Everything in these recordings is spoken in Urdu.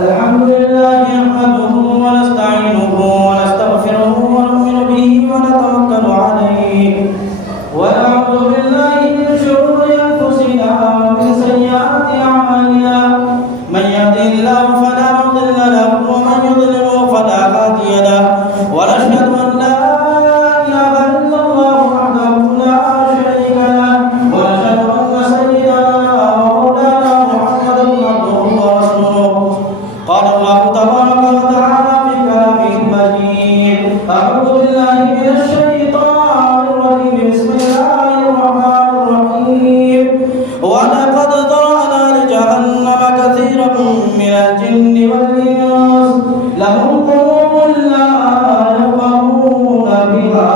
الحمد لله نحمده ونستعينه ونستغفره ونؤمن به ونتوكل عليه ونعوذ بالله من شرور أنفسنا ومن سيئات أعمالنا من يهده الله فلا مضل له ومن يضلل فلا هادي له ونشهد أن لا إله إلا الله وحده لا شريك له ونشهد أن سيدنا ومولانا محمدا عبده ورسوله قال الله تبارك وتعالى في كلامه المجيد أعوذ بالله من الشيطان الرجيم بسم الله الرحمن الرحيم ولقد ذرأنا لجهنم كثيرا من الجن والإنس لهم قلوب لا يفقهون بها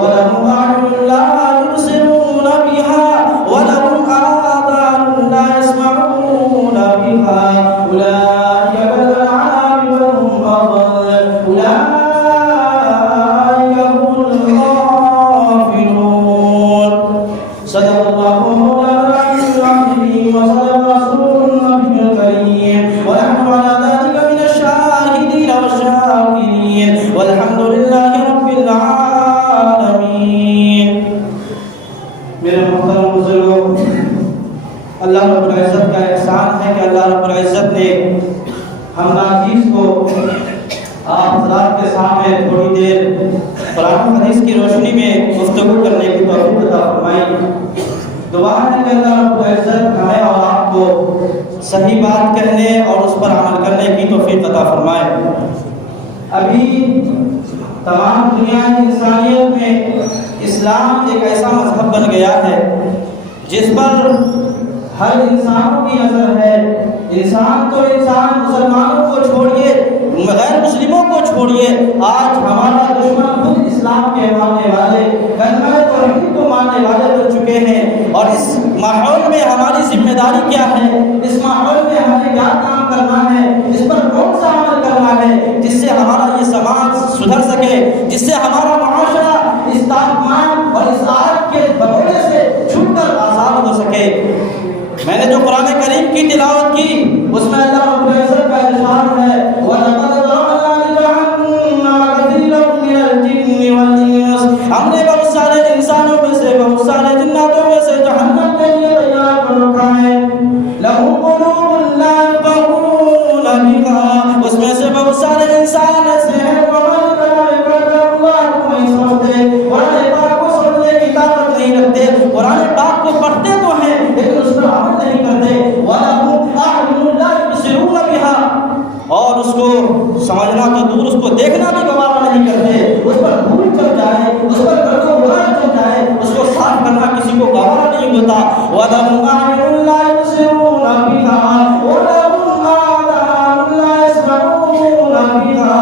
ولهم أعين لا يبصرون بها ولهم آذان لا يسمعون بها أولئك كالأنعام بل هم أضل أولئك هم الغافلون صدق الله مولانا العظيم وصدق رسوله النبي الكريم ونحن على ذلك من الشاهدين والشاكرين والحمد لله رب العالمين. میرے محترم بزرگوں، اللہ رب العزت کا احسان ہے کہ اللہ رب العزت نے ہم ناچیز کو آپ حضرات کے سامنے تھوڑی دیر قرآن حدیث کی روشنی میں گفتگو کرنے کی توفیق عطا فرمائی. دعا ہے کہ اللہ رب العزت ہمیں اور آپ کو صحیح بات کہنے اور اس پر عمل کرنے کی توفیق عطا فرمائے. ابھی تمام دنیا انسانیت میں اسلام ایک ایسا مذہب بن گیا ہے جس پر ہر انسانوں کی نظر ہے. انسان تو انسان، مسلمانوں کو چھوڑیے، غیر مسلموں کو چھوڑیے، آج ہمارا دشمن خود اسلام کے ماننے والے، کلمہ توحید کو ماننے والے بن چکے ہیں. اور اس ماحول میں ہماری ذمہ داری کیا ہے؟ اس ماحول میں ہمیں کیا کام کرنا ہے؟ اس پر کون سا عمل کرنا ہے جس سے ہمارا یہ سماج سدھر سکے، جس سے ہمارا معاشرہ اس طاقمان اور اس آگ کے بگوڑے سے چھوٹ کر آزاد ہو سکے. میں نے جو قرآن کریم کی تلاوت کی اس میں اللہ رب العزت کا ارشاد ہے وَلَقَدْ ذَرَأْنَا لِجَهَنَّمَ كَثِيرًا مِنَ الْجِنِّ وَالْإِنسِ، ہم نے بہت سارے انسانوں میں سے، بہت سارے جناتوں میں سے جہنم کے لیے تیار کر رکھا ہے. لَهُمْ قُلُوبٌ لَا يَفْقَهُونَ بِهَا، اس میں سے بہت سارے انسان ایسے ہیں وہ عمل کرنے پر اللہ کو نہیں سمجھتے، قرآن پاک کو سمجھنے کی طاقت نہیں رکھتے، قرآن پاک کو پڑھتے تو ہیں لیکن اس پر عمل نہیں کرتے. وَلَهُمْ أَعْيُنٌ لَا يُبْصِرُونَ بِهَا، اور اس کو سمجھنا تو دور، اس کو دیکھنا بھی گوارا نہیں کرتے. اس پر دھول چل جائے، اس پر گرد و غبار چل جائے، اس کو صاف کرنا کسی کو گوارا نہیں ہوتا. وَلَهُمْ أَعْيُنٌ لَا يُبْصِرُونَ بِهَا وَلَهُمْ آذَانٌ لَا يَسْمَعُونَ بِهَا،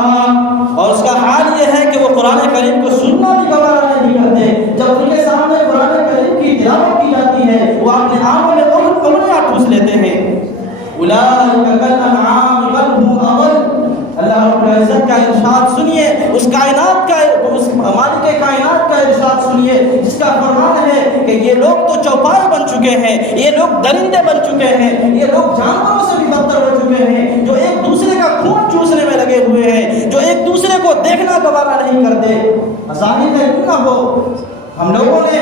اور اس کا حال یہ ہے کہ وہ قرآن کریم کو سننا بھی گوارا نہیں کرتے. جب ان کے سامنے قرآن کریم کی تلاوت کی جاتی ہے وہ اپنے آنکھوں میں انگلیاں ٹھوس لیتے ہیں. اولئک کالانعام بل هم اضل، اللہ رب العزت کا ارشاد سنیے، اس کائنات کا، اس مالک کائنات کا ارشاد سنیے جس کا فرمان ہے کہ یہ لوگ تو چوپائے بن چکے ہیں، یہ لوگ درندے بن چکے ہیں، یہ لوگ جانوروں سے بھی بدتر ہو چکے ہیں، جو ایک دوسرے کا خون چوسنے میں لگے ہوئے ہیں، جو ایک دوسرے کو دیکھنا گوارا نہیں کرتے. ظاہر ہے کیوں نہ ہو، ہم لوگوں نے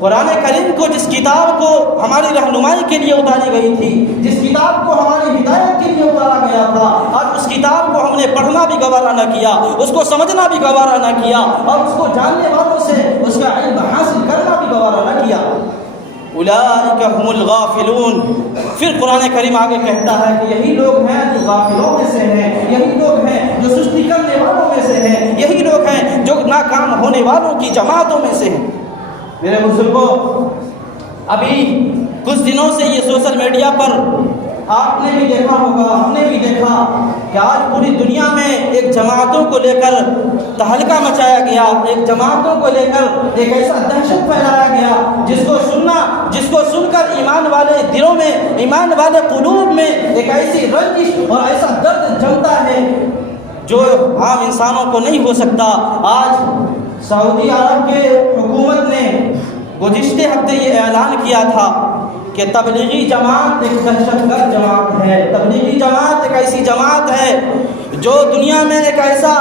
قرآن کریم کو، جس کتاب کو ہماری رہنمائی کے لیے اتاری گئی تھی، جس کتاب کو ہماری ہدایت کے لیے اتارا گیا تھا، آج اس کتاب کو ہم نے پڑھنا بھی گوارا نہ کیا، اس کو سمجھنا بھی گوارا نہ کیا، اور اس کو جاننے والوں سے اس کا علم حاصل کرنا بھی گوارا نہ کیا. اولئک هم الغافلون. پھر قرآن کریم آگے کہتا ہے کہ یہی لوگ ہیں جو غافلوں میں سے ہیں، یہی لوگ ہیں جو سستی کرنے والوں میں سے ہیں، یہی لوگ ہیں جو ناکام ہونے والوں کی جماعتوں میں سے ہیں. میرے بزرگوں، ابھی کچھ دنوں سے یہ سوشل میڈیا پر آپ نے بھی دیکھا ہوگا، ہم نے بھی دیکھا کہ آج پوری دنیا میں ایک جماعتوں کو لے کر تہلکہ مچایا گیا، ایک جماعتوں کو لے کر ایک ایسا دہشت پھیلایا گیا جس کو سن کر ایمان والے دلوں میں، ایمان والے قلوب میں ایک ایسی رنجش اور ایسا درد جمتا ہے جو عام انسانوں کو نہیں ہو سکتا. آج سعودی عرب کے حکومت نے گزشتے ہفتے یہ اعلان کیا تھا کہ تبلیغی جماعت ایک دہشت گرد جماعت ہے. تبلیغی جماعت ایک ایسی جماعت ہے جو دنیا میں ایک ایسا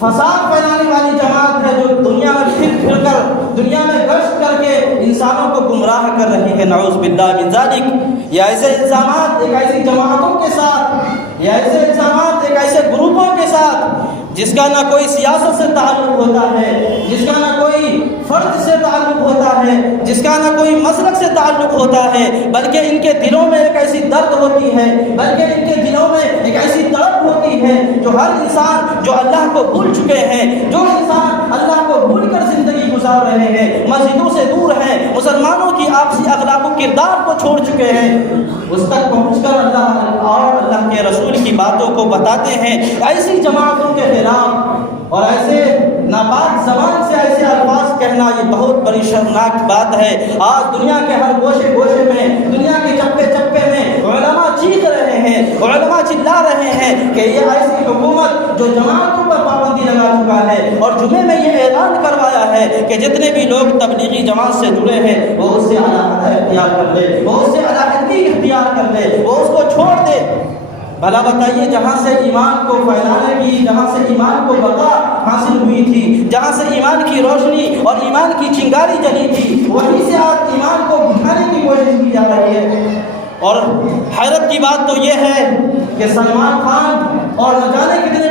فساد پھیلانے والی جماعت ہے جو دنیا میں پھر کر دنیا میں گشت کر کے انسانوں کو گمراہ کر رہی ہے، نعوذ باللہ من ذالک۔ یہ ایسے الزامات ایک ایسی جماعتوں کے ساتھ، یہ ایسے الزامات ایک ایسے گروپوں کے ساتھ جس کا نہ کوئی سیاست سے تعلق ہوتا ہے، جس کا نہ کوئی فرد سے تعلق ہوتا ہے، جس کا نہ کوئی مسلک سے تعلق ہوتا ہے، بلکہ ان کے دلوں میں ایک ایسی درد ہوتی ہے، بلکہ ان کے دلوں میں ایک ایسی تڑپ ہوتی ہے جو ہر انسان جو اللہ کو بھول چکے ہیں، جو انسان اللہ کو بھول کر زندگی گزار رہے ہیں، مسجدوں سے دور ہیں، مسلمانوں کی آپسی اخلاق و کردار کو چھوڑ چکے ہیں، اس تک پہنچ کر اللہ اور اللہ کے رسول کی باتوں کو بتاتے ہیں۔ ایسی جماعتوں کے خلاف اور ایسے ناپاک زبان سے ایسے الفاظ کہنا یہ بہت بڑی شرمناک بات ہے۔ آج دنیا کے ہر گوشے گوشے میں، دنیا کے چپے چپے میں علماء چیخ رہے ہیں، علماء چلا رہے ہیں کہ یہ ایسی حکومت جو جماعتوں پر پابندی لگا چکا ہے اور جمعے میں یہ اعلان کروایا ہے کہ جتنے بھی لوگ تبلیغی جماعت سے جڑے ہیں وہ اس سے علیحدہ اختیار کر لے، وہ اس سے علیحدگی اختیار کر لے، وہ اس کو چھوڑ دے۔ بھلا بتائیے، جہاں سے ایمان کو پھیلانے کی، جہاں سے ایمان کو بقا حاصل ہوئی تھی، جہاں سے ایمان کی روشنی اور ایمان کی چنگاری جلی تھی، وہیں سے آج ایمان کو بجھانے کی کوشش کی جا رہی ہے۔ اور حیرت کی بات تو یہ ہے کہ سلمان خان اور نہ جانے کتنے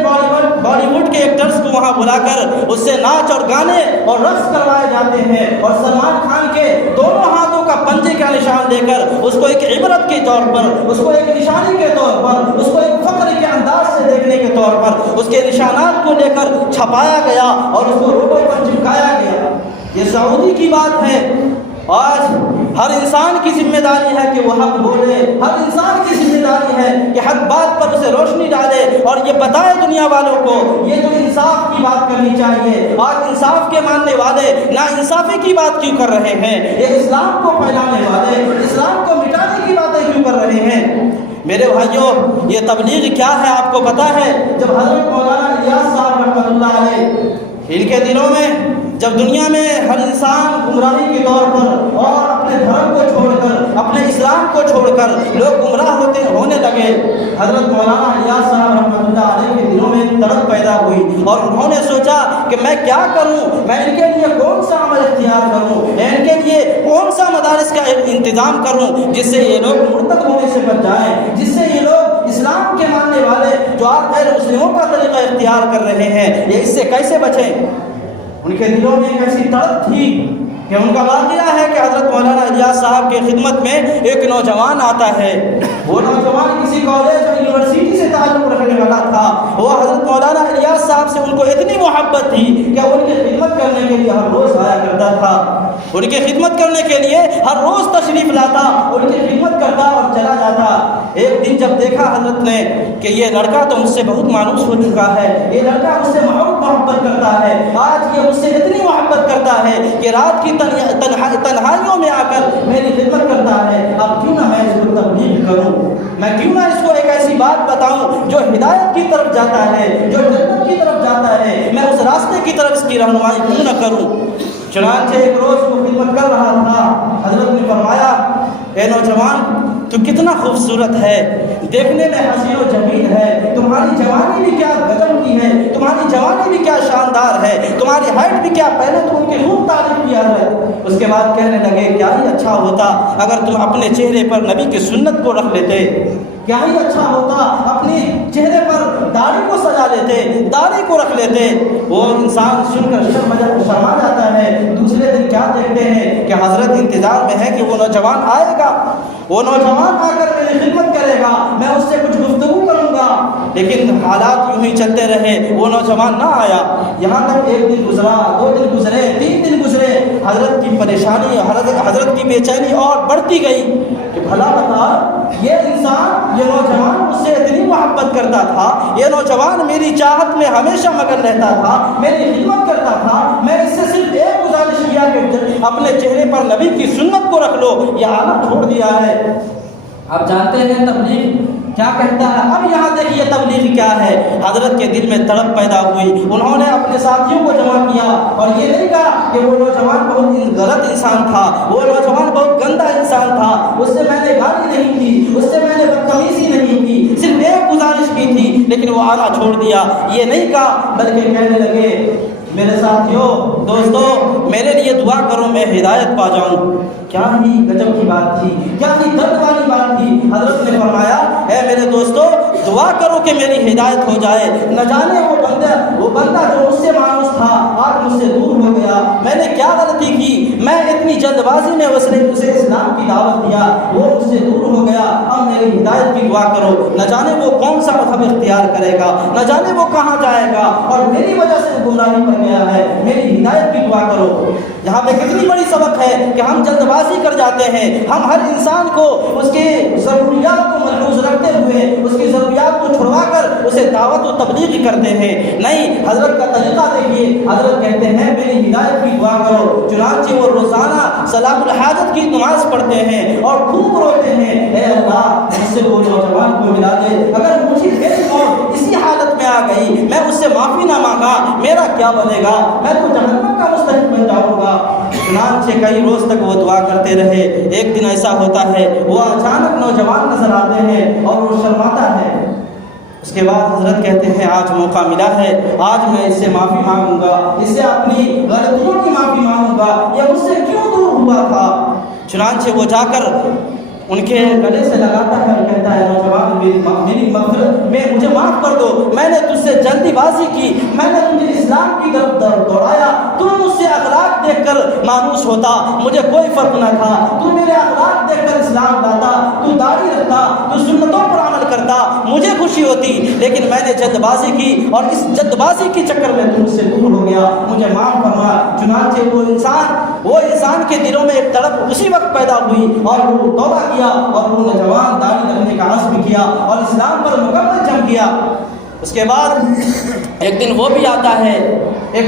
بالی ووڈ کے ایکٹرز کو وہاں بلا کر اس سے ناچ اور گانے اور رقص کروائے جاتے ہیں، اور سلمان خان کے دونوں ہاتھوں کا پنجے کا نشان دے کر اس کو ایک عبرت کے طور پر، اس کو ایک نشانی کے طور پر، اس کو ایک فخر کے انداز سے دیکھنے کے طور پر اس کے نشانات کو لے کر چھپایا گیا اور اس کو روڈوں پر چپکایا گیا۔ یہ سعودی کی بات ہے۔ آج ہر انسان کی ذمہ داری ہے کہ وہ حق بولے، ہر انسان کی ذمہ داری ہے کہ حق بات پر اسے روشنی ڈالے اور یہ بتائے دنیا والوں کو یہ جو انصاف کی بات کرنی چاہیے۔ آج انصاف کے ماننے والے نا انصافی کی بات کیوں کر رہے ہیں؟ یہ اسلام کو پھیلانے والے اسلام کو مٹانے کی باتیں کیوں کر رہے ہیں؟ میرے بھائیوں، یہ تبلیغ کیا ہے آپ کو پتہ ہے؟ جب حضرت مولانا الیاس صاحب رحمۃ اللہ علیہ ان کے دلوں میں جب دنیا میں ہر انسان گمراہی کے طور پر اور اپنے دھرم کو چھوڑ کر، اپنے اسلام کو چھوڑ کر لوگ گمراہ ہونے لگے، حضرت مولانا الیاس صاحب رحمۃ اللہ علیہ کے دلوں میں تڑپ پیدا ہوئی اور انہوں نے سوچا کہ میں کیا کروں، میں ان کے لیے کون سا عمل اختیار کروں، میں ان کے لیے کون سا مدارس کا انتظام کروں جس سے یہ لوگ مرتد ہونے سے بچ جائیں، جس سے یہ لوگ اسلام کے ماننے والے جو آج غیر مسلموں کا طریقہ اختیار کر رہے ہیں یہ اس سے کیسے بچیں۔ ان کے دلوں میں ایک ایسی تڑپ تھی کہ ان کا واقعہ ہے کہ حضرت مولانا الیاس صاحب کی خدمت میں ایک نوجوان آتا ہے۔ وہ نوجوان کسی کالج اور یونیورسٹی سے تعلق رکھنے والا تھا۔ وہ حضرت مولانا الیاس صاحب سے ان کو اتنی محبت تھی کہ ان کی خدمت کرنے کے لیے ہر روز آیا کرتا تھا، ان کی خدمت کرنے کے لیے ہر روز تشریف لاتا، ان کی خدمت کرتا اور چلا جاتا۔ ایک دن جب دیکھا حضرت نے کہ یہ لڑکا تو مجھ سے بہت مانوس ہو چکا ہے، یہ لڑکا مجھ سے محبت کرتا ہے، آج یہ مجھ سے اتنی محبت کرتا ہے کہ رات کی تنہائیوں میں آ کر میری خدمت کرتا ہے، اب کیوں نہ میں اس کو تبلیغ کروں، میں کیوں نہ اس کو ایک ایسی بات بتاؤں جو ہدایت کی طرف جاتا ہے، جو جنت کی طرف جاتا ہے، میں اس راستے کی طرف اس کی رہنمائی کیوں نہ کروں۔ چنانچہ ایک روز وہ خدمت کر رہا تھا، حضرت نے فرمایا، اے نوجوان تو کتنا خوبصورت ہے، دیکھنے میں حسین و جمیل ہے، تمہاری جوانی بھی کیا گجب کی ہے، تمہاری جوانی بھی کیا شاندار ہے، تمہاری ہائٹ بھی کیا، پہلے تو ان کی خوب تعریف کیا ہے۔ اس کے بعد کہنے لگے کیا ہی اچھا ہوتا اگر تم اپنے چہرے پر نبی کی سنت کو رکھ لیتے، کیا ہی اچھا ہوتا اپنے چہرے پر داڑھی کو سجا لیتے، داڑھی کو رکھ لیتے۔ وہ انسان سن کر شرما جاتا ہے۔ دوسرے دن کیا دیکھتے ہیں کہ حضرت انتظار میں ہے کہ وہ نوجوان آئے گا، وہ نوجوان آ کر میری خدمت کرے گا، میں اس سے کچھ گفتگو کروں گا، لیکن حالات یوں ہی چلتے رہے، وہ نوجوان نہ آیا۔ یہاں تک ایک دن گزرا، 2 دن گزرے، 3 دن گزرے، حضرت کی پریشانی، حضرت کی بے چینی اور بڑھتی گئی کہ بھلا بتا یہ انسان، یہ نوجوان مجھ سے اتنی محبت کرتا تھا، یہ نوجوان میری چاہت میں ہمیشہ مگن رہتا تھا، میری خدمت کرتا تھا، میں اس سے صرف ایک گزارش کیا کہ اپنے چہرے پر نبی کی سنت کو رکھ لو، یہ آنا چھوڑ دیا ہے۔ اب جانتے ہیں تبلیغ کیا کہتا ہے؟ اب یہاں دیکھیے تبلیغ کیا ہے۔ حضرت کے دل میں تڑپ پیدا ہوئی، انہوں نے اپنے ساتھیوں کو جمع کیا اور یہ نہیں کہا کہ وہ نوجوان بہت غلط انسان تھا، وہ نوجوان بہت گندا انسان تھا، اس سے میں نے گالی نہیں کی، اس سے میں نے بدتمیزی نہیں کی، صرف ایک گزارش لیکن وہ آنا چھوڑ دیا۔ یہ نہیں کہا بلکہ کہنے لگے میرے ساتھیوں دوستو میرے لیے دعا کرو میں ہدایت پا جاؤں۔ کیا ہی گجب کی بات تھی، کیا ہی درد والی بات تھی۔ حضرت نے فرمایا اے میرے دوستو دعا کرو کہ میری ہدایت ہو جائے، نہ جانے وہ بندہ جو مجھ سے مانوس تھا آج مجھ سے دور ہو گیا، میں نے کیا غلطی کی، میں اتنی جلد بازی میں اسے اسلام کی دعوت دیا، وہ مجھ سے دور ہو گیا، اب میری ہدایت کی دعا کرو، نہ جانے وہ کون سا مذہب اختیار کرے گا، نہ جانے وہ کہاں جائے گا اور میری وجہ سے گمراہی پر گیا ہے، میری ہدایت کی دعا کرو۔ یہاں پہ کتنی بڑی سبق ہے کہ ہم جلد بازی کر جاتے ہیں، ہم ہر انسان کو اس کے ضروریات کو ملحوظ رکھتے ہوئے اس کی ضروریات کو چھڑوا کر اسے دعوت و تبلیغ کرتے ہیں۔ نہیں، حضرت کا طریقہ دیکھیے، حضرت کہتے ہیں میری ہدایت کی دعا کرو، چنانچہ وہ روزانہ صلاۃ الحاجت کی نماز پڑھتے ہیں اور خوب روتے ہیں اے اللہ مجھ سے وہ نوجوان کو ملا دے، اگر مجھے میری موت اسی حالت میں آ گئی میں اس سے معافی نہ مانگا میرا کیا بنے گا، میں تو جہنم کا مستحق بن جاؤں گا۔ چنانچہ کئی روز تک وہ دعا کرتے رہے۔ ایک دن ایسا ہوتا ہے وہ اچانک نوجوان نظر آتے ہیں اور وہ شرماتا ہے۔ اس کے بعد حضرت کہتے ہیں آج موقع ملا ہے، آج میں اس سے معافی مانگوں گا، اس سے اپنی غلطیوں کی معافی مانگوں گا، یہ مجھ سے کیوں دور ہوا تھا۔ چنانچہ وہ جا کر ان کے گلے سے لگاتا ہے اور کہتا ہے نوجوان میری مغفرت میں مجھے معاف کر دو، میں نے تجھ سے جلدی بازی کی، میں نے تجھے اسلام کی طرف دوڑایا، تو مجھ سے اخلاق دیکھ کر مانوس ہوتا، مجھے کوئی فرق نہ تھا، تو میرے اخلاق دیکھ کر اسلام لاتا، تو داڑھی رکھتا، تو سنتوں پر عمل کرتا، مجھے خوشی ہوتی، لیکن میں نے جلد بازی کی اور اس جلد بازی کے چکر میں تم سے دور ہو گیا، مجھے معاف فرما۔ چنانچہ وہ انسان کے دلوں میں ایک تڑپ اسی وقت پیدا ہوئی اور وہ توبہ کیا اور وہ نوجوان داڑھی رکھنے کا عزم کیا اور اسلام پر مکمل جم کیا۔ اس کے بعد ایک دن وہ بھی آتا ہے،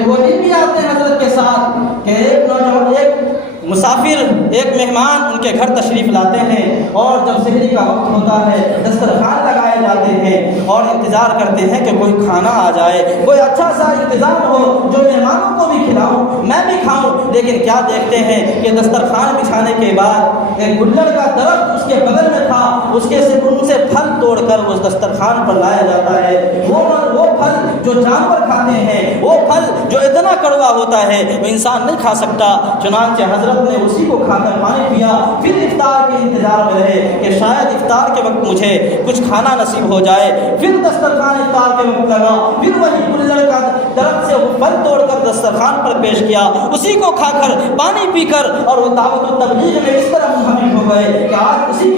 وہ دن بھی آتے ہیں حضرت کے ساتھ کہ ایک نوجوان ایک مسافر ایک مہمان ان کے گھر تشریف لاتے ہیں اور جب سحری کا وقت ہوتا ہے دسترخوان لگائے جاتے ہیں اور انتظار کرتے ہیں کہ کوئی کھانا آ جائے، کوئی اچھا سا انتظام ہو جو مہمانوں کو بھی کھلاؤں میں بھی کھاؤں، لیکن کیا دیکھتے ہیں کہ دسترخوان بچھانے کے بعد ایک گلڑ کا درخت اس کے بغل میں تھا، ان سے پھل توڑ کر اس دسترخوان پر لایا جاتا ہے۔ وہ پھل جو جانور کھاتے ہیں، وہ پھل جو اتنا کڑوا ہوتا ہے وہ انسان نہیں کھا سکتا۔ چنانچہ حضرت نے اسی کو کھا کر پانی پیا، پھر افطار کے انتظار میں رہے کہ شاید افطار کے وقت مجھے کچھ کھانا نصیب ہو جائے۔ پھر دسترخوان افطار کے وقت لگا، پھر وہی کلڑ کا درخت سے وہ پھل توڑ کر دسترخوان پر پیش کیا، اسی کو کھا کر پانی پی کر اور وہ دعوت و تبلیغ میں اس طرح منہمک ہو گئے کہ آج اسی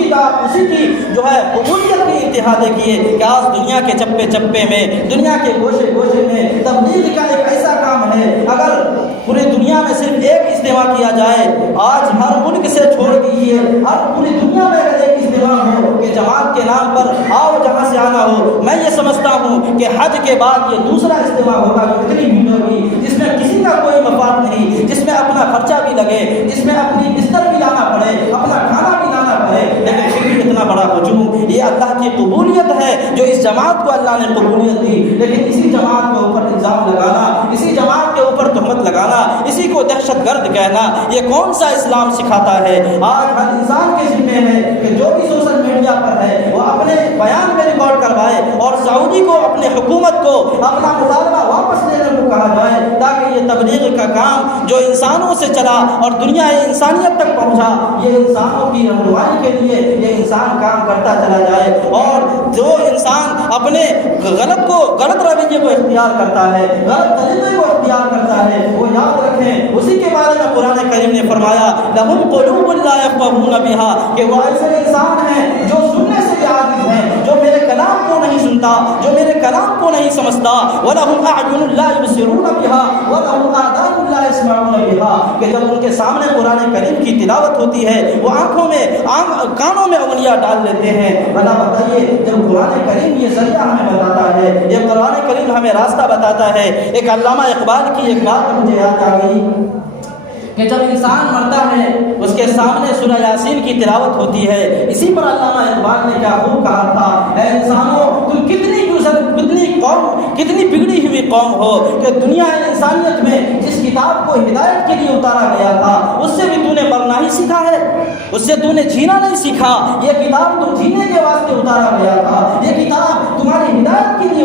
کی جو ہے قبولیت کی انتہا دیکھیے کہ آج دنیا کے چپے چپے میں، دنیا کے گوشے گوشے میں تبلیغ کا ایک ایسا کام ہے، اگر پوری دنیا میں صرف ایک اجتماع کیا جائے، آج ہر ملک سے چھوڑ دیجیے، ہر پوری دنیا میں اگر ایک اجتماع ہو کہ جماعت کے نام پر آؤ جہاں سے آنا ہو، میں یہ سمجھتا ہوں کہ حج کے بعد یہ دوسرا اجتماع ہوگا جو اتنی بھیڑ ہوگی جس میں کسی کا کوئی مفاد نہیں، جس میں اپنا خرچہ بھی لگے، جس میں اپنی بستر بھی لانا پڑے، اپنا کھانا بھی لانا پڑے، لیکن پھر بھی اتنا بڑا ہجوم، یہ اللہ کی قبولیت ہے جو اس جماعت کو اللہ نے قبولیت دی، لیکن اسی جماعت کے اوپر الزام لگانا، اسی جماعت کے اوپر تہمت لگانا، اسی کو دہشت گرد کہنا، یہ کون سا اسلام سکھاتا ہے؟ آج ہر انسان کے ذمہ ہے کہ جو بھی سوشل میڈیا پر ہے وہ اپنے بیان میں ریکارڈ کروائے اور سعودی کو، اپنے حکومت کو اپنا مطالبہ واپس لینے کو کہا جائے، تاکہ یہ تبلیغ کا کام جو انسانوں سے چلا اور دنیا انسانیت تک پہنچا، یہ انسانوں کی رہنمائی کے لیے یہ انسان کام کرتا چلا جائے، اور جو انسان اپنے غلط رویے کو اختیار کرتا ہے، غلط طریقے کو اختیار کرتا ہے، وہ یاد رکھیں اسی کے بارے میں قرآن کریم نے فرمایا لَهُمْ قُلُوبٌ لَا يَفْقَهُونَ بِهَا، کہ وہ ایسے انسان ہیں جو سننے سے بھی عاجز ہیں، جو میرے کلام کو نہیں سنتا، جو میرے کلام کو نہیں سمجھتا، وَلَهُمْ أَعْيُنٌ لَا يُبْصِرُونَ بِهَا وَلَهُمْ آذَانٌ لَا يَسْمَعُونَ بِهَا، کہ جب ان کے سامنے قرآن کریم کی تلاوت ہوتی ہے وہ آنکھوں میں کانوں میں انگلیاں ڈال لیتے ہیں۔ بھلا بتائیے جب قرآن کریم یہ ذریعہ ہمیں بتاتا ہے، یہ قرآن کریم ہمیں راستہ بتاتا ہے، ایک علامہ اقبال کی ایک بات مجھے یاد آ گئی کہ جب انسان مرتا ہے اس کے سامنے سورہ یاسین کی تلاوت ہوتی ہے، اسی پر علامہ اقبال نے کیا خوب کہا تھا، اے انسانوں تم کتنی بگڑی ہوئی قوم ہو کہ دنیا انسانیت میں جس کتاب کو ہدایت کے لیے اتارا گیا تھا اس سے بھی تو نے مرنا ہی سیکھا ہے، اس سے تو نے جینا نہیں سیکھا، یہ کتاب تو جینے کے واسطے اتارا گیا تھا، یہ کتاب تمہاری ہدایت کے لیے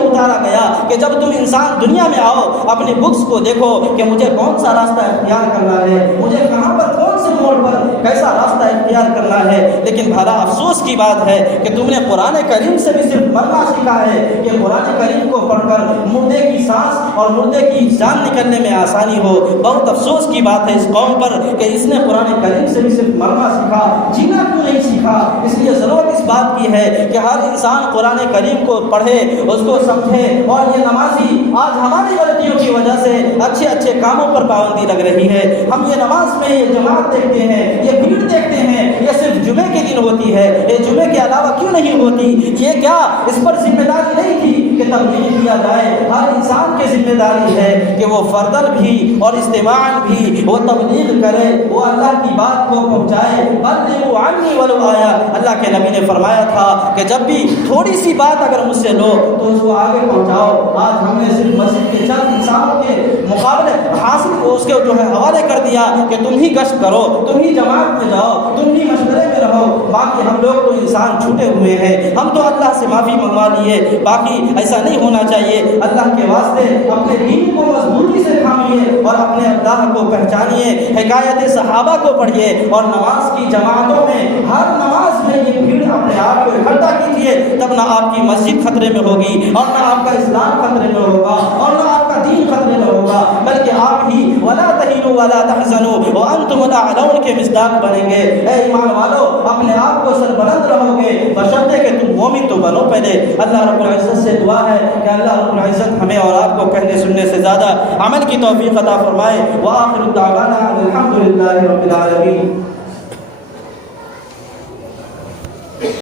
کہ جب تم انسان دنیا میں آؤ اپنے بکس کو دیکھو کہ مجھے کون سا راستہ اختیار کرنا ہے، مجھے کہاں پر کون سے موڑ پر کیسا راستہ اختیار کرنا ہے، لیکن بھلا افسوس کی بات ہے کہ تم نے قرآن کریم سے بھی صرف مرنا سیکھا ہے کہ قرآن کریم کو پڑھ کر مردے کی سانس اور مردے کی جان نکلنے میں آسانی ہو۔ بہت افسوس کی بات ہے اس قوم پر کہ اس نے قرآن کریم سے بھی صرف مرنا سیکھا، جینا کیوں نہیں سیکھا۔ اس لیے ضرورت اس بات کی ہے کہ ہر انسان قرآن کریم کو پڑھے، اس کو سمجھے، اور یہ نمازی آج ہماری غلطیوں کی وجہ سے اچھے اچھے کاموں پر پابندی لگ رہی ہے۔ ہم یہ نماز میں یہ جماعت دیکھتے ہیں، یہ بھیڑ دیکھتے ہیں، یہ صرف جمعے کے دن ہوتی ہے، یہ جمعے کے علاوہ کیوں نہیں ہوتی؟ یہ کیا اس پر ذمہ داری نہیں تھی کہ تبلیغ کیا جائے؟ ہر انسان کی ذمہ داری ہے کہ وہ فردن بھی اور اجتماعاً بھی وہ تبلیغ کرے، وہ اللہ کی بات کو پہنچائے۔ بلغوا عنی ولو آیا، اللہ کے نبی نے فرمایا تھا کہ جب بھی تھوڑی سی بات اگر مجھ سے لو تو اس کو آگے پہنچاؤ۔ آج ہم نے صرف مسجد کے چند انسانوں کے مقابلے حاصل کو اس کے جو ہے حوالے کر دیا کہ تم ہی گشت کرو، تم ہی جماعت میں جاؤ، تم ہی مشورے میں رہو، باقی ہم لوگ تو انسان چھوٹے ہوئے ہیں، ہم تو اللہ سے معافی منگوا لیے، باقی ایسا نہیں ہونا چاہیے۔ اللہ کے واسطے اپنے دین کو مضبوطی سے تھامیے اور اپنے اللہ کو پہچانیے، حکایت صحابہ کو پڑھیے، اور نماز کی جماعتوں میں ہر نماز میں یہ بھیڑ اپنے آپ کو اکٹھا کیجیے، تب نہ آپ کی مسجد خطرے میں ہوگی، اور نہ آپ کا اسلام خطرے میں ہوگا، اور نہ آپ کا دین خطرے میں ہوگا، بلکہ آپ ہی ولا تہینوا ولا تحزنوا وانتم الاعلون کے مصداق بنیں گے۔ اے ایمان والو، اپنے آپ کو سربلند رہو گے بشرطے کہ تم مومن تو بنو پہلے۔ اللہ رب العزت سے دعا ہے کہ اللہ رب العزت ہمیں اور آپ کو کہنے سننے سے زیادہ عمل کی توفیق عطا فرمائے۔ وآخر دعوانا الحمد للہ رب العالمین۔